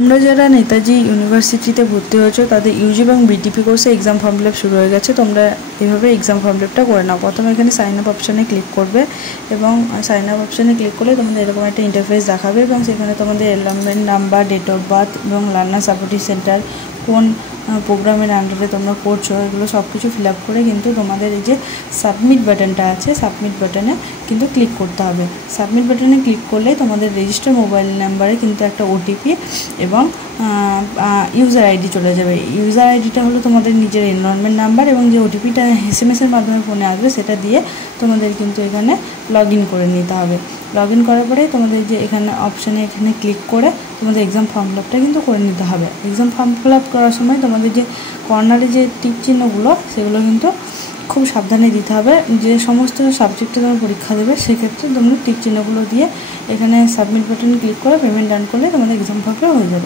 তোমরা যারা নেতাজি ইউনিভার্সিটিতে ভর্তি হয়েছো তাদের ইউজি এবং বিটিপি কোর্সে এক্সাম ফর্ম ফিল আপ শুরু হয়ে গেছে। তোমরা এভাবে এক্সাম ফর্ম ফিল আপটা করে নাও। প্রথমে এখানে সাইন আপ অপশানে ক্লিক করবে এবং সাইন আপ অপশানে ক্লিক করলে তোমাদের এরকম একটা ইন্টারফেস দেখাবে এবং সেখানে তোমাদের enrollment number, date of birth এবং লার্নার সাপোর্টিং সেন্টার, কোন প্রোগ্রামের আন্ডারে তোমরা করছো, এগুলো সব কিছু ফিল আপ করে কিন্তু তোমাদের এই যে সাবমিট বাটনটা আছে, সাবমিট বাটনে কিন্তু ক্লিক করতে হবে। সাবমিট বাটনে ক্লিক করলে তোমাদের রেজিস্টার মোবাইল নাম্বারে কিন্তু একটা ওটিপি এবং ইউজার আইডি চলে যাবে। ইউজার আইডিটা হলো তোমাদের নিজের এনরোলমেন্ট নাম্বার এবং যে ওটিপিটা এসএমএসের মাধ্যমে ফোনে আসবে সেটা দিয়ে তোমাদের কিন্তু এখানে লগ ইন করে নিতে হবে। লগ ইন করার পরে তোমাদের যে এখানে অপশানে এখানে ক্লিক করে তোমাদের এক্সাম ফর্ম ফিল আপটা কিন্তু করে নিতে হবে। এক্সাম ফর্ম ফিল আপ করার সময় তোমাদের যে কর্নারে যে টিক চিহ্নগুলো সেগুলো কিন্তু খুব সাবধানে দিতে হবে। যে সমস্ত সাবজেক্টে তোমরা পরীক্ষা দেবে সেক্ষেত্রে তোমরা টিক চিহ্নগুলো দিয়ে এখানে সাবমিট বাটনে ক্লিক করে পেমেন্ট ডান করলে তোমাদের এক্সাম ফর্ম ফিল আপ হয়ে যাবে।